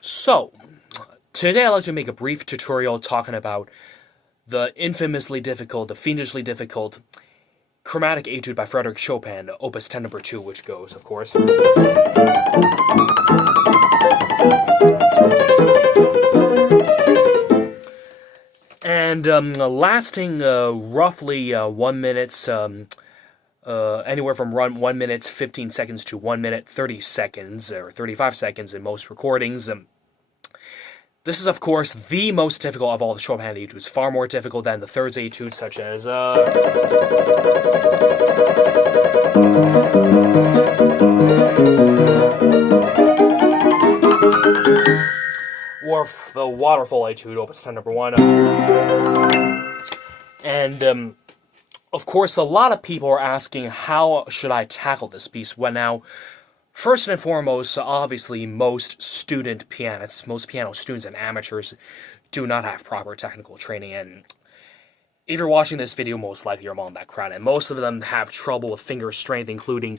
So, today I'd like to make a brief tutorial talking about the infamously difficult, the fiendishly difficult Chromatic Etude by Frédéric Chopin, Opus 10 number 2, which goes, of course. And lasting roughly 1 minute, anywhere from 1 minute 15 seconds to 1 minute 30 seconds, or 35 seconds in most recordings. This is, of course, the most difficult of all the Chopin etudes, far more difficult than the thirds etudes, such as or the Waterfall Etude, Opus 10 number 1. And, of course, a lot of people are asking, how should I tackle this piece? Well, now, first and foremost, obviously, most student pianists, most piano students and amateurs do not have proper technical training, and if you're watching this video, most likely you're among that crowd, and most of them have trouble with finger strength, including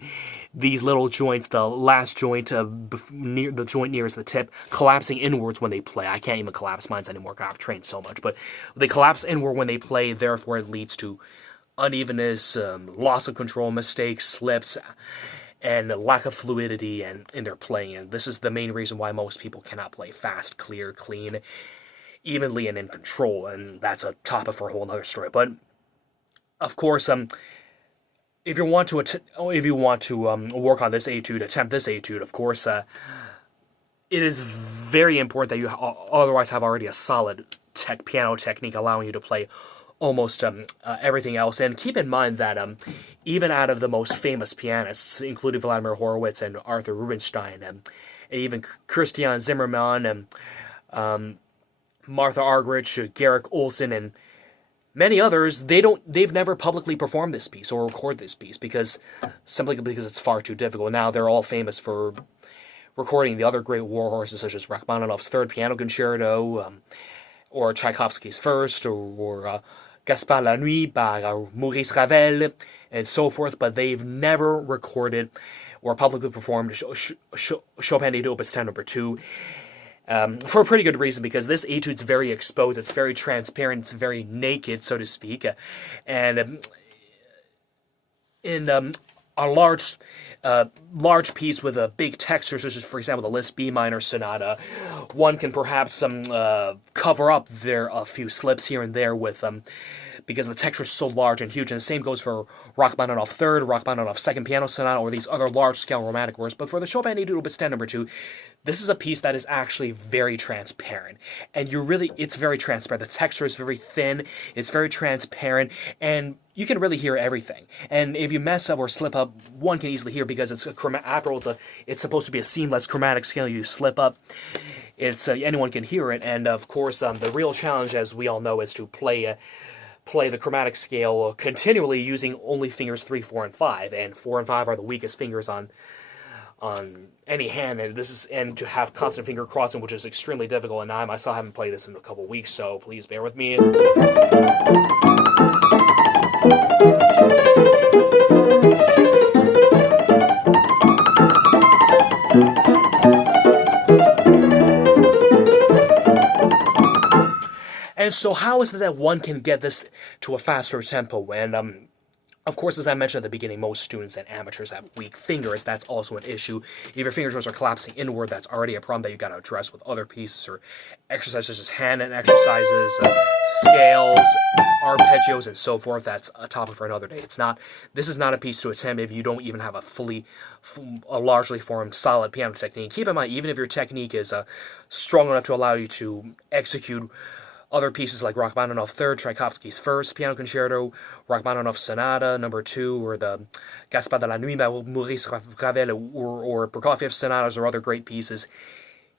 these little joints, the last joint, near the joint nearest the tip, collapsing inwards when they play. I can't even collapse mine anymore because I've trained so much, but they collapse inward when they play, therefore it leads to unevenness, loss of control, mistakes, slips, and lack of fluidity in their playing. And this is the main reason why most people cannot play fast, clear, clean, evenly, and in control, and that's a topic for a whole other story. But of course, if you want to work on this etude, attempt this etude, of course, it is very important that you otherwise have already a solid piano technique allowing you to play almost everything else. And keep in mind that even out of the most famous pianists, including Vladimir Horowitz and Arthur Rubinstein, and even Christian Zimmermann, and Martha Argerich, Garrick Olson, and many others, they've never publicly performed this piece or recorded this piece simply because it's far too difficult. Now they're all famous for recording the other great war horses such as Rachmaninoff's Third Piano Concerto, or Tchaikovsky's First, or Gaspard La Nuit by Maurice Ravel, and so forth, but they've never recorded or publicly performed Chopin Etude Opus 10 number 2. For a pretty good reason, because this etude's very exposed, it's very transparent, it's very naked, so to speak, and in a large piece with a big texture, such as, for example, the Liszt B minor sonata, one can perhaps cover up a few slips here and there with because the texture is so large and huge. And the same goes for Rachmaninoff Third, Rachmaninoff Second Piano Sonata, or these other large-scale romantic works. But for the Chopin Etude Opus 10 number 2, this is a piece that is actually very transparent, and it's very transparent. The texture is very thin, it's very transparent, and you can really hear everything. And if you mess up or slip up, one can easily hear, because after all, it's supposed to be a seamless chromatic scale. You slip up, anyone can hear it. And of course, the real challenge, as we all know, is to play the chromatic scale continually using only fingers 3, 4, and 5, and 4 and 5 are the weakest fingers on any hand, and to have constant finger crossing, which is extremely difficult, and I myself haven't played this in a couple weeks, so please bear with me. And so how is it that one can get this to a faster tempo? And of course, as I mentioned at the beginning, most students and amateurs have weak fingers. That's also an issue. If your finger joints are collapsing inward, that's already a problem that you've got to address with other pieces or exercises, such as hand-and exercises, scales, arpeggios, and so forth. That's a topic for another day. This is not a piece to attempt if you don't even have a largely formed solid piano technique. Keep in mind, even if your technique is strong enough to allow you to execute other pieces like Rachmaninoff Third, Tchaikovsky's First Piano Concerto, Rachmaninoff Sonata number 2, or the Gaspard de la Nuit by Maurice Ravel, or Prokofiev's sonatas, or other great pieces,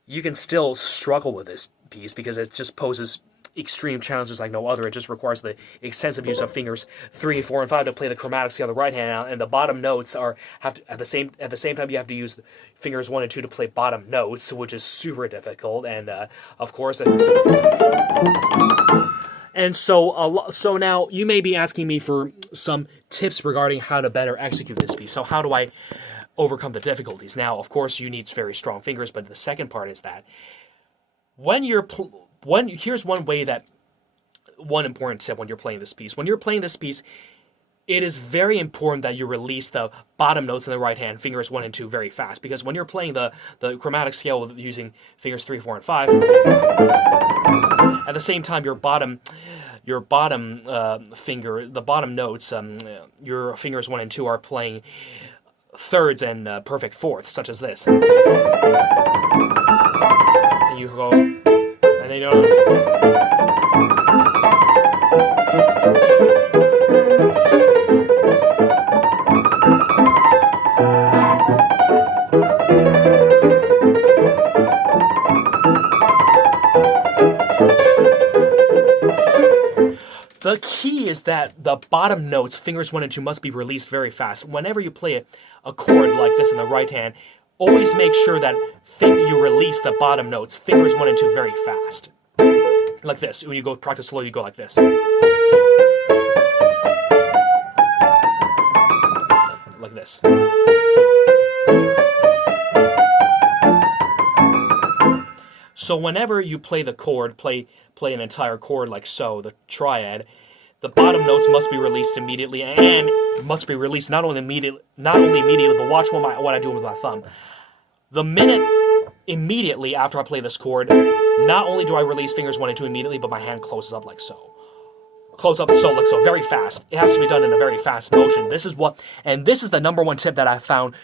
you can still struggle with this piece because it just poses extreme challenges like no other. It just requires the extensive use of fingers 3, 4, and 5 to play the chromatic scale on the right hand, and the bottom notes at the same time you have to use fingers 1 and 2 to play bottom notes, which is super difficult. And of course, and so now you may be asking me for some tips regarding how to better execute this piece. So how do I overcome the difficulties? Now, of course, you need very strong fingers, but the second part is that here's one way that one important tip when you're playing this piece. When you're playing this piece, it is very important that you release the bottom notes in the right hand, fingers 1 and 2, very fast. Because when you're playing the chromatic scale using fingers 3, 4, and 5, at the same time your bottom finger, the bottom notes, your fingers 1 and 2 are playing thirds and perfect fourths, such as this. And you go, and then you don't. The key is that the bottom notes, fingers 1 and 2, must be released very fast. Whenever you play a chord like this in the right hand, always make sure that you release the bottom notes, fingers 1 and 2, very fast. Like this. When you go practice slow, you go like this. Like this. So whenever you play the chord, play an entire chord like so, the triad, the bottom notes must be released immediately, and must be released not only immediately, but watch what I do with my thumb. The minute immediately after I play this chord, not only do I release fingers 1 and 2 immediately, but my hand closes up like so. Close up so, like so, very fast. It has to be done in a very fast motion. This is the number one tip that I found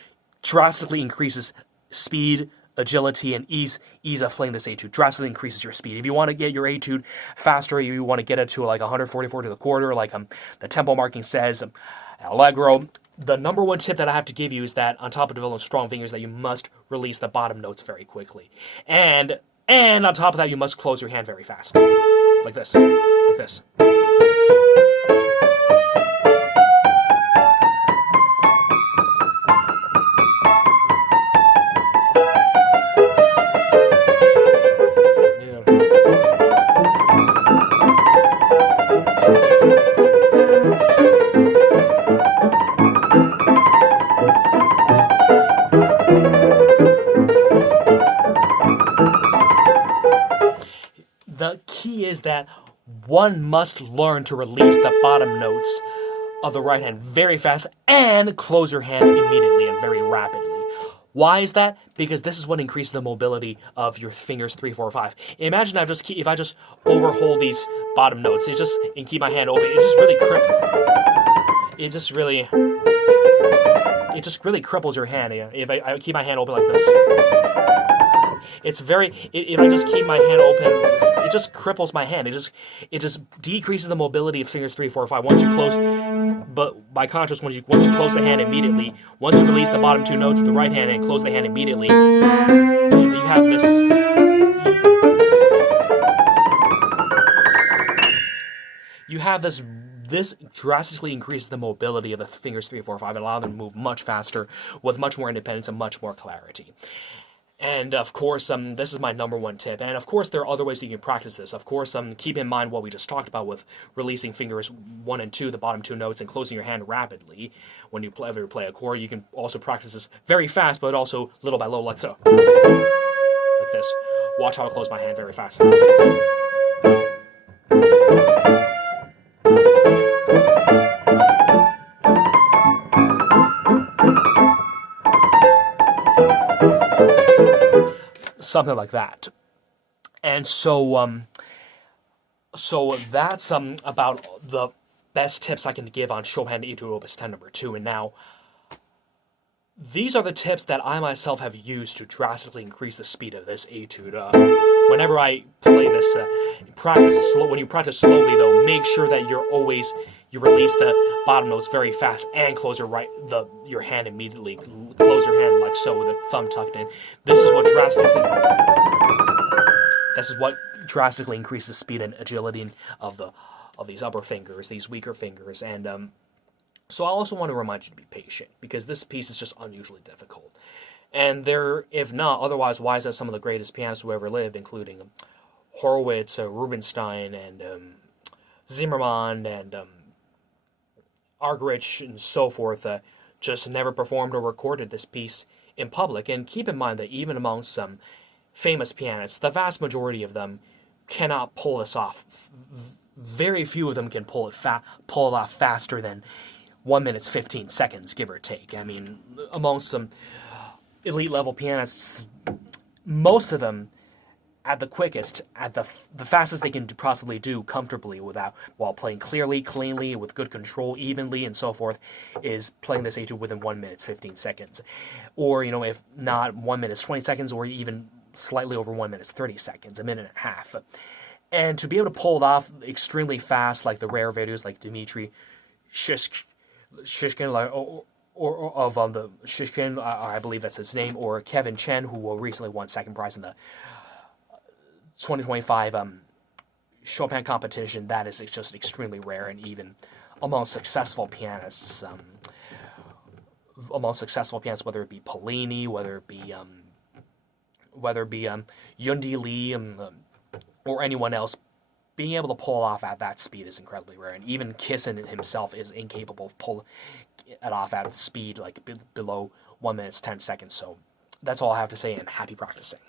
drastically increases speed, agility, and ease of playing this etude. Drastically increases your speed. If you want to get your etude faster, you want to get it to like 144 to the quarter, like the tempo marking says, allegro. The number one tip that I have to give you is that on top of developing strong fingers, that you must release the bottom notes very quickly, and on top of that, you must close your hand very fast, like this, like this. The key is that one must learn to release the bottom notes of the right hand very fast and close your hand immediately and very rapidly. Why is that? Because this is what increases the mobility of your fingers 3, 4, 5. Imagine if I just overhold these bottom notes, and keep my hand open, it just really cripples your hand. If I keep my hand open like this. If I just keep my hand open, it just cripples my hand. It just decreases the mobility of fingers 3, 4, 5. Once you close, but by contrast, once you close the hand immediately, once you release the bottom two notes of the right hand and close the hand immediately, you have this. You have this. This drastically increases the mobility of the fingers 3, 4, 5 and allows them to move much faster with much more independence and much more clarity. And of course, this is my number one tip. And of course, there are other ways that you can practice this. Of course, keep in mind what we just talked about with releasing fingers 1 and 2, the bottom two notes, and closing your hand rapidly when you play a chord. You can also practice this very fast, but also little by little, like so. Like this. Watch how I close my hand very fast. Something like that. And so that's about the best tips I can give on Chopin Etude Opus 10 number 2. And now, these are the tips that I myself have used to drastically increase the speed of this etude. Whenever I play this, when you practice slowly though, make sure that you release the bottom notes very fast and close your hand immediately. Close your hand like so with the thumb tucked in. This is what drastically increases speed and agility of these upper fingers, these weaker fingers. And so I also want to remind you to be patient, because this piece is just unusually difficult. And if not, otherwise, why is that some of the greatest pianists who ever lived, including Horowitz, Rubinstein, and Zimmermann, and Argerich, and so forth, just never performed or recorded this piece in public. And keep in mind that even among some famous pianists, the vast majority of them cannot pull this off. Very few of them can pull it off faster than 1 minute 15 seconds, give or take. I mean, amongst some elite level pianists, most of them at the quickest, at the fastest they can possibly do comfortably while playing clearly, cleanly, with good control, evenly, and so forth, is playing this etude within 1 minute 15 seconds, or if not 1 minute 20 seconds, or even slightly over 1 minute 30 seconds, a minute and a half. And to be able to pull it off extremely fast, like the rare videos like Dmitri Shishkin, or of the Shishkin, I believe that's his name, or Kevin Chen, who recently won second prize in the 2025 Chopin competition. That is just extremely rare, and even among successful pianists, whether it be Pollini, whether it be Yundi Lee, or anyone else, being able to pull off at that speed is incredibly rare. And even Kissin himself is incapable of pulling it off at speed like below 1 minute 10 seconds. So that's all I have to say, and happy practicing.